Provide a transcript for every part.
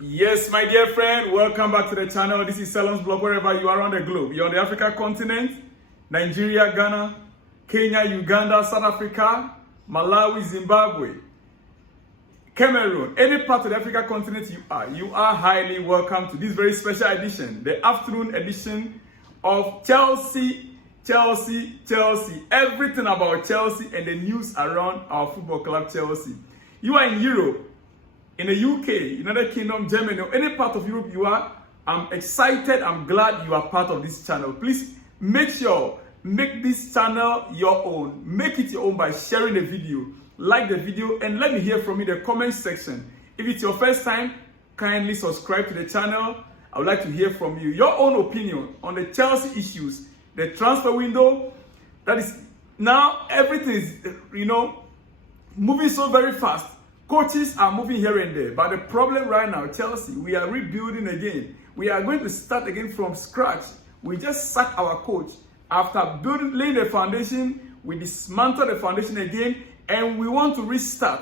Yes, my dear friend, welcome back to the channel. This is Salon's Blog, wherever you are on the globe. You're on the African continent, Nigeria, Ghana, Kenya, Uganda, South Africa, Malawi, Zimbabwe, Cameroon, any part of the African continent you are highly welcome to this very special edition, the afternoon edition of Chelsea. Everything about Chelsea and the news around our football club Chelsea. You are in Europe, in the UK, United Kingdom, Germany, or any part of Europe you are, I'm excited, I'm glad you are part of this channel. Please make this channel your own. Make it your own by sharing the video, like the video, and let me hear from you in the comment section. If it's your first time, kindly subscribe to the channel. I would like to hear from you. Your own opinion on the Chelsea issues, the transfer window. That is, now everything is, moving so very fast. Coaches are moving here and there, but the problem right now, Chelsea, we are rebuilding again. We are going to start again from scratch. We just sacked our coach. After laying the foundation, we dismantled the foundation again, and we want to restart.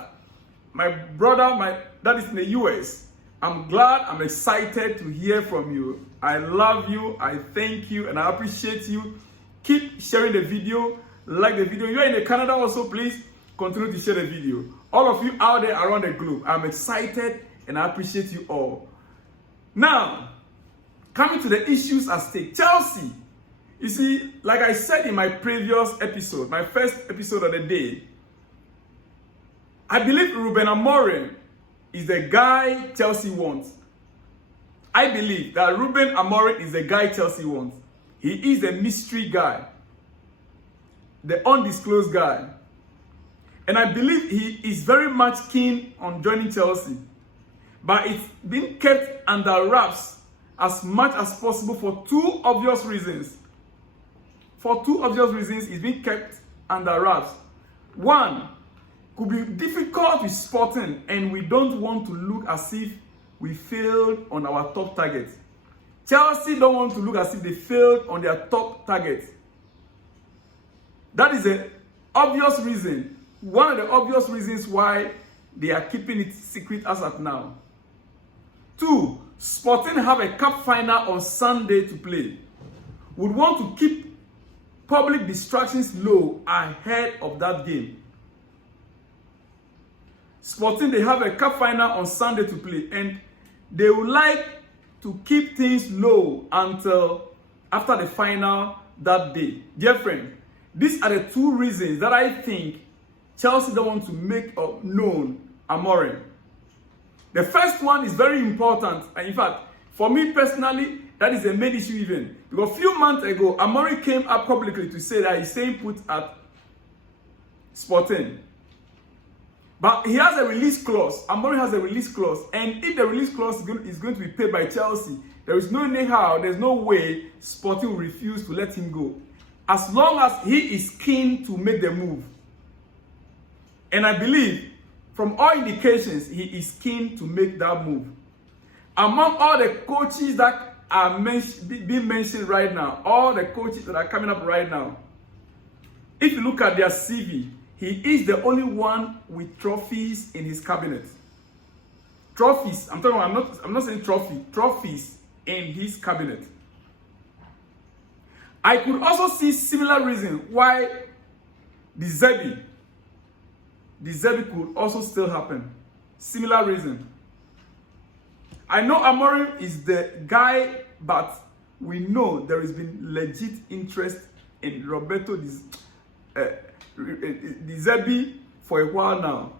My brother, that is in the US. I'm glad, I'm excited to hear from you. I love you, I thank you, and I appreciate you. Keep sharing the video, like the video. You're in Canada also, please continue to share the video. All of you out there around the globe, I'm excited and I appreciate you all. Now, coming to the issues at stake. Chelsea, you see, like I said in my previous episode, my first episode of the day, I believe Ruben Amorim is the guy Chelsea wants. I believe that Ruben Amorim is the guy Chelsea wants. He is the mystery guy, the undisclosed guy. And I believe he is very much keen on joining Chelsea. But it's been kept under wraps as much as possible for two obvious reasons. For two obvious reasons, it's been kept under wraps. One, could be difficult with Sporting, and we don't want to look as if we failed on our top target. Chelsea don't want to look as if they failed on their top target. That is an obvious reason. One of the obvious reasons why they are keeping it secret as of now. Two, Sporting have a cup final on Sunday to play. Would want to keep public distractions low ahead of that game. Sporting, they have a cup final on Sunday to play, and they would like to keep things low until after the final that day. Dear friend, these are the two reasons that I think Chelsea don't want to make known Amorim. The first one is very important, and in fact, for me personally, that is the main issue even. Because a few months ago, Amorim came up publicly to say that he's staying put at Sporting. But he has a release clause. Amorim has a release clause, and if the release clause is going to be paid by Chelsea, there is no anyhow, there's no way Sporting will refuse to let him go. As long as he is keen to make the move. And I believe, from all indications, he is keen to make that move. Among all the coaches that are being mentioned right now, all the coaches that are coming up right now, if you look at their CV, he is the only one with trophies in his cabinet. Trophies, I'm not saying trophy, trophies in his cabinet. I could also see similar reason why the Zerbi could also still happen. Similar reason. I know Amorim is the guy, but we know there has been legit interest in Roberto De Zerbi for a while now.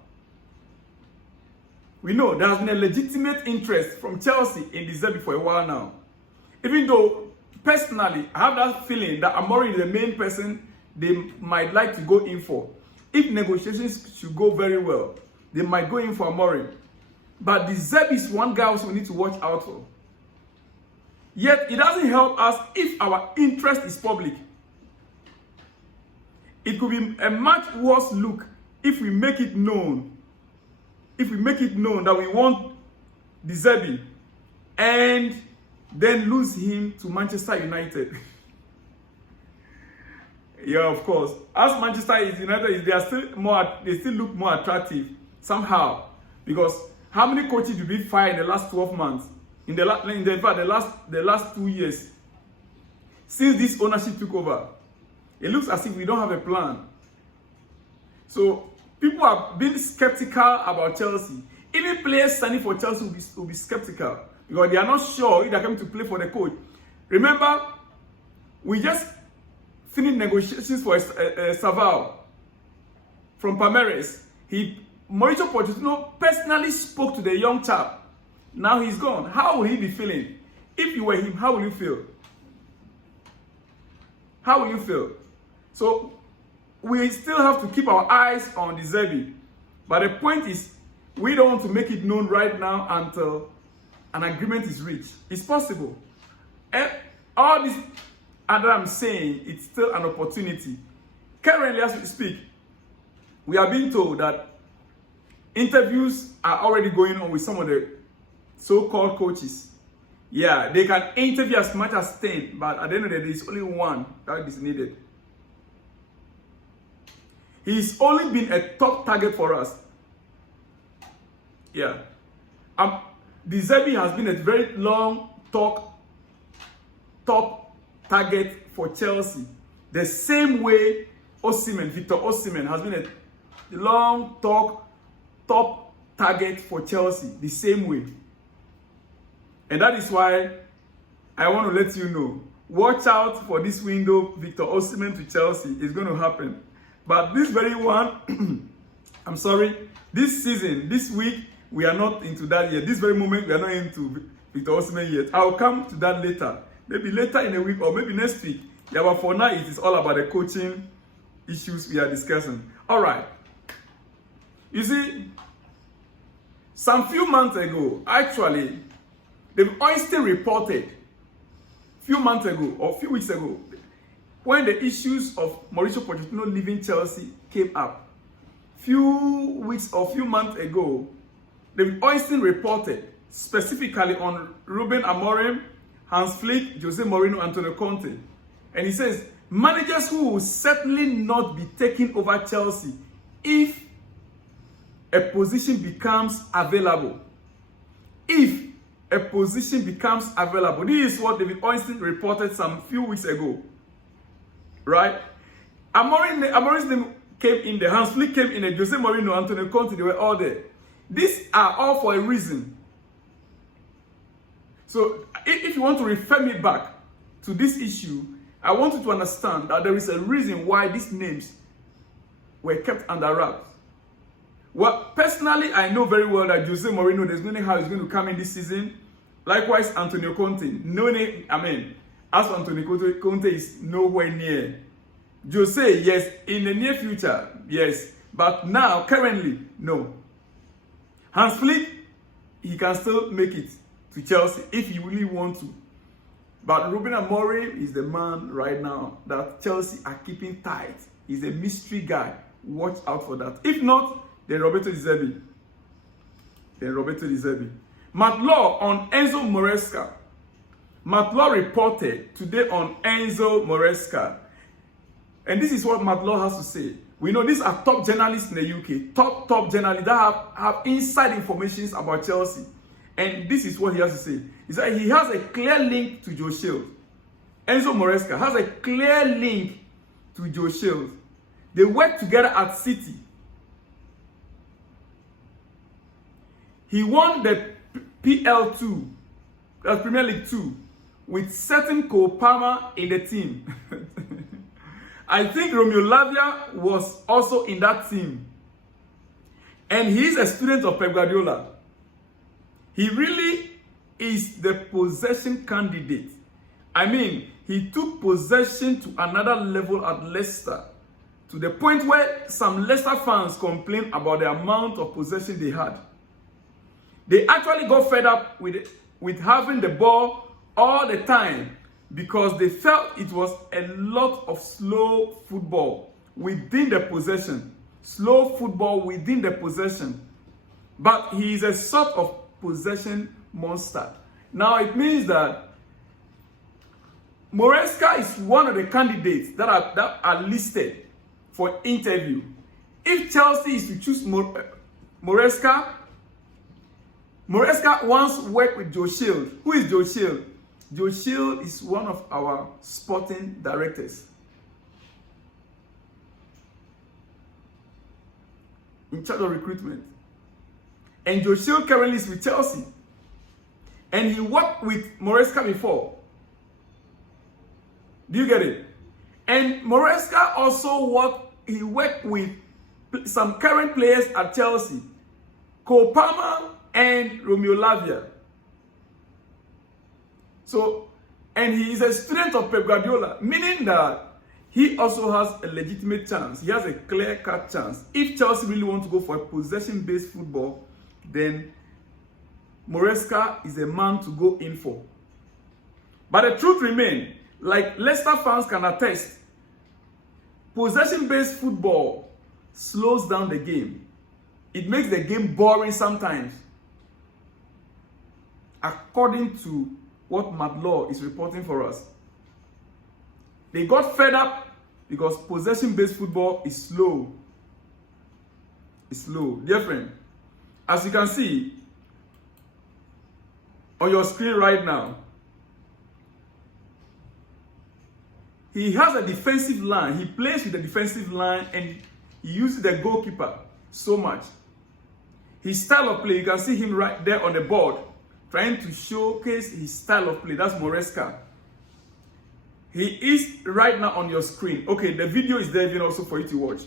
We know there has been a legitimate interest from Chelsea in De Zerbi for a while now. Even though, personally, I have that feeling that Amorim is the main person they might like to go in for. If negotiations should go very well, they might go in for Amorim. But De Zerbi is one guy also we need to watch out for. Yet, it doesn't help us if our interest is public. It could be a much worse look if we make it known. If we make it known that we want De Zerbi and then lose him to Manchester United. Yeah, of course. As Manchester United, they still look more attractive somehow, because How many coaches did we fire in the last 12 months? In the last 2 years, since this ownership took over, it looks as if we don't have a plan. So people are being skeptical about Chelsea. Even players signing for Chelsea will be skeptical because they are not sure if they are coming to play for the coach. Remember, we just finished negotiations for Estevao from Palmeiras. Mauricio Pochettino personally spoke to the young chap. Now he's gone. How will he be feeling? If you were him, how will you feel? How will you feel? So we still have to keep our eyes on the Zerbi. But the point is, we don't want to make it known right now until an agreement is reached. It's possible. And all this that I'm saying, it's still an opportunity. Currently, as we speak, we are being told that interviews are already going on with some of the so-called coaches. Yeah, they can interview as much as 10, but at the end of the day, there's only one that is needed. He's only been a top target for us. Yeah. The Zerbi has been a very long top target for Chelsea. The same way Victor Osimhen has been a long top target for Chelsea. The same way. And that is why I want to let you know, watch out for this window, Victor Osimhen to Chelsea. It's going to happen. But this very one, I'm sorry, this season, this week, we are not into that yet. This very moment, we are not into Victor Osimhen yet. I'll come to that later. Maybe later in a week or maybe next week. Yeah, but for now, it is all about the coaching issues we are discussing. All right. You see, some few months ago, actually, the Oyster reported few months ago or few weeks ago when the issues of Mauricio Pochettino leaving Chelsea came up. Few weeks or few months ago, the Oyster reported specifically on Ruben Amorim, Hans Flick, Jose Mourinho, Antonio Conte. And he says, managers who will certainly not be taking over Chelsea if a position becomes available. If a position becomes available. This is what David Oyster reported some few weeks ago. Right? Amorim's name came in there. Hans Flick came in there. Jose Mourinho, Antonio Conte, they were all there. These are all for a reason. So, if you want to refer me back to this issue, I want you to understand that there is a reason why these names were kept under wraps. Well, personally, I know very well that Jose Mourinho, there's no way how he's going to come in this season. Likewise, Antonio Conte. As for Antonio Conte is nowhere near. Jose, yes, in the near future, yes. But now, currently, no. Hans Flick, he can still make it to Chelsea if he really wants to. But Ruben Amorim is the man right now that Chelsea are keeping tight. He's a mystery guy. Watch out for that. If not, then Roberto Di Zerbi. Matt Law on Enzo Maresca. Matt Law reported today on Enzo Maresca. And this is what Matt Law has to say. We know these are top journalists in the UK. Top journalists that have inside information about Chelsea. And this is what he has to say. He said he has a clear link to Joe Shields. Enzo Maresca has a clear link to Joe Shields. They work together at City. He won the PL2, that's Premier League 2, with certain Cole Palmer in the team. I think Romeo Latvia was also in that team. And he's a student of Pep Guardiola. He really is the possession candidate. I mean, he took possession to another level at Leicester, to the point where some Leicester fans complained about the amount of possession they had. They actually got fed up with having the ball all the time because they felt it was a lot of slow football within the possession. Slow football within the possession. But he is a sort of possession monster. Now it means that Maresca is one of the candidates that are listed for interview. If Chelsea is to choose Maresca, Maresca once worked with Joe Shield. Who is Joe Shield? Joe Shield is one of our sporting directors in charge of recruitment. And Joe Shield currently is with Chelsea. And he worked with Maresca before. Do you get it? And Maresca also worked with some current players at Chelsea. Cole Palmer and Romeo Latvia. So, and he is a student of Pep Guardiola, meaning that he also has a legitimate chance. He has a clear-cut chance. If Chelsea really want to go for a possession-based football, then Maresca is a man to go in for. But the truth remains, like Leicester fans can attest, possession-based football slows down the game. It makes the game boring sometimes. According to what Matt Law is reporting for us. They got fed up because possession-based football is slow. It's slow. Dear friend, as you can see on your screen right now, he has a defensive line. He plays with the defensive line and he uses the goalkeeper so much. His style of play, you can see him right there on the board, trying to showcase his style of play. That's Maresca. He is right now on your screen. Okay, the video is there even also for you to watch.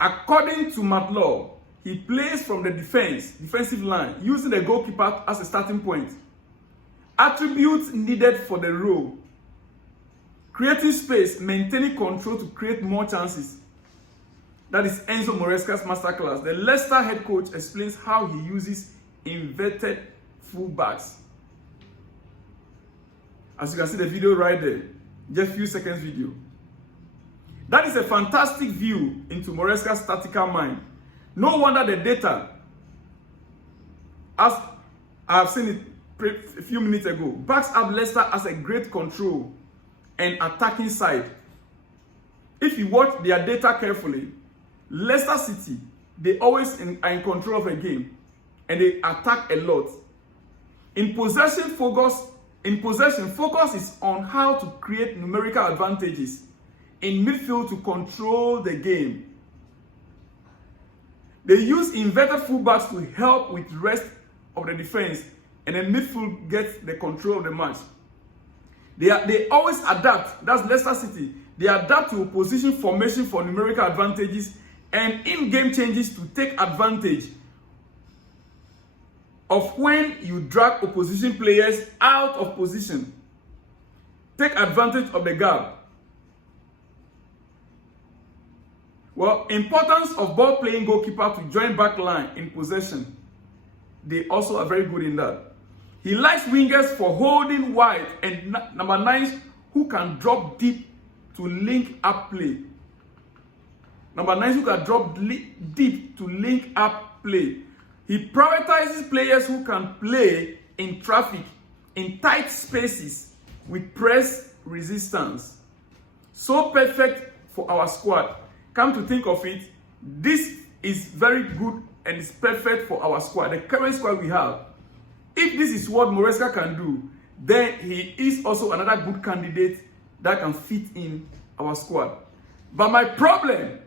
According to Matt Law, he plays from the defensive line, using the goalkeeper as a starting point. Attributes needed for the role: creating space, maintaining control to create more chances. That is Enzo Maresca's masterclass. The Leicester head coach explains how he uses inverted fullbacks. As you can see the video right there, just a few seconds video. That is a fantastic view into Maresca's tactical mind. No wonder the data, as I have seen it a few minutes ago, backs up Leicester as a great control and attacking side. If you watch their data carefully, Leicester City, they always are in control of a game and they attack a lot. In possession, focus is on how to create numerical advantages in midfield to control the game. They use inverted fullbacks to help with the rest of the defense, and then midfield gets the control of the match. They always adapt. That's Leicester City. They adapt to opposition formation for numerical advantages and in-game changes to take advantage of when you drag opposition players out of position. Take advantage of the gap. Well, importance of ball-playing goalkeeper to join back line in possession. They also are very good in that. He likes wingers for holding wide and number 9s who can drop deep to link up play. Number 9s who can drop deep to link up play. He prioritizes players who can play in traffic, in tight spaces, with press resistance. So perfect for our squad. Come to think of it, this is very good and it's perfect for our squad, the current squad we have. If this is what Maresca can do, then he is also another good candidate that can fit in our squad. But my problem,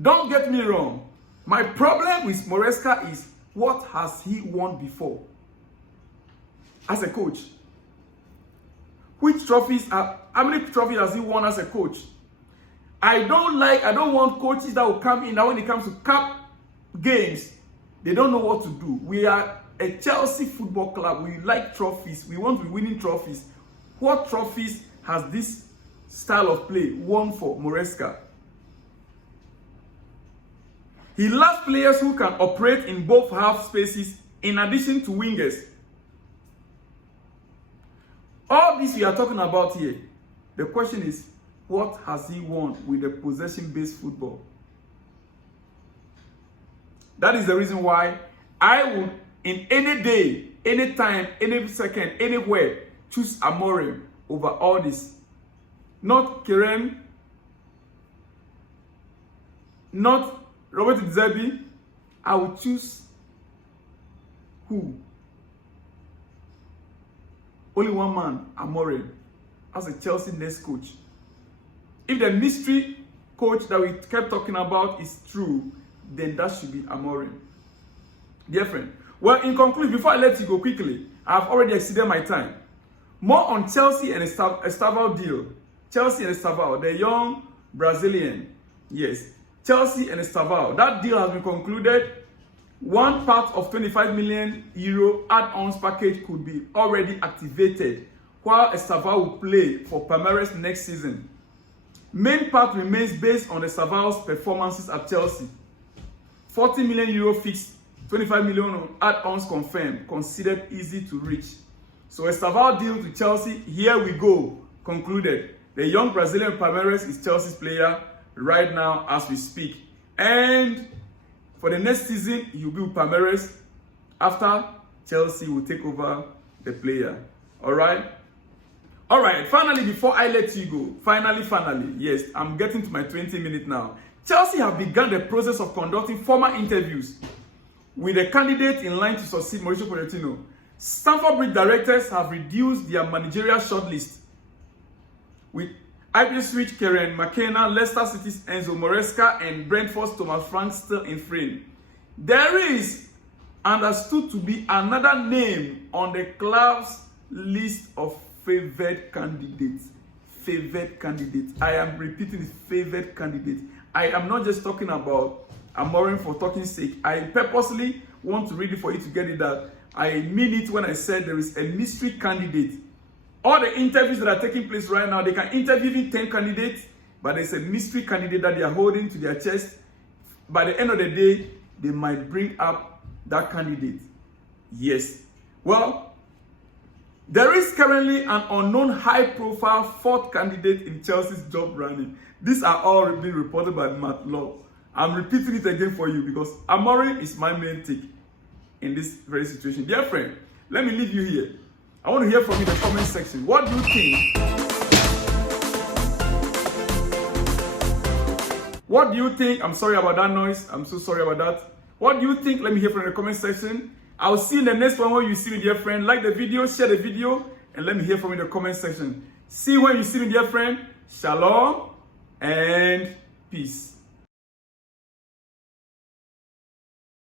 don't get me wrong, my problem with Maresca is, what has he won before as a coach? How many trophies has he won as a coach? I don't want coaches that will come in, that when it comes to cup games, they don't know what to do. We are a Chelsea football club. We like trophies. We want to be winning trophies. What trophies has this style of play won for Maresca? He loves players who can operate in both half spaces in addition to wingers. All this we are talking about here, the question is, what has he won with the possession-based football? That is the reason why I would, in any day, any time, any second, anywhere, choose Amorim over all this. Not Keren, not Robert Zebi. I would choose Who? Only one man, Amorim, as a Chelsea next coach. If the mystery coach that we kept talking about is true, then that should be Amorim. Dear friend, well, in conclusion, before I let you go quickly, I've already exceeded my time. More on Chelsea and Estevao deal. Chelsea and Estevao, the young Brazilian. Yes, Chelsea and Estevao. That deal has been concluded. One part of 25 million euro add-ons package could be already activated, while Estevao will play for Palmeiras next season. Main part remains based on Estevao's performances at Chelsea. 40 million euro fixed, 25 million add-ons confirmed, considered easy to reach. So Estevao deal to Chelsea, here we go, concluded. The young Brazilian Palmeiras is Chelsea's player right now as we speak. And for the next season, he will be with Palmeiras. After, Chelsea will take over the player. All right? All right, finally, before I let you go, finally, yes, I'm getting to my 20 minutes now. Chelsea have begun the process of conducting formal interviews with a candidate in line to succeed Mauricio Pochettino. Stamford Bridge directors have reduced their managerial shortlist, with Ipswich Kieran McKenna, Leicester City's Enzo Maresca, and Brentford's Thomas Frank still in frame. There is understood to be another name on the club's list of favored candidates. Favored candidates. I am repeating, favored candidates. I am not just talking about Amorim for talking's sake. I purposely want to read it for you to get it that I mean it when I said there is a mystery candidate. All the interviews that are taking place right now, they can interview even 10 candidates, but there's a mystery candidate that they are holding to their chest. By the end of the day, they might bring up that candidate. Yes. Well, there is currently an unknown high-profile fourth candidate in Chelsea's job running. These are all being reported by Matt Law. I'm repeating it again for you because Amorim is my main take in this very situation. Dear friend, let me leave you here. I want to hear from you in the comment section. What do you think? What do you think? I'm sorry about that noise. I'm so sorry about that. What do you think? Let me hear from the comment section. I'll see you in the next one where you see me, dear friend. Like the video, share the video, and let me hear from you in the comment section. See you when you see me, dear friend. Shalom and peace.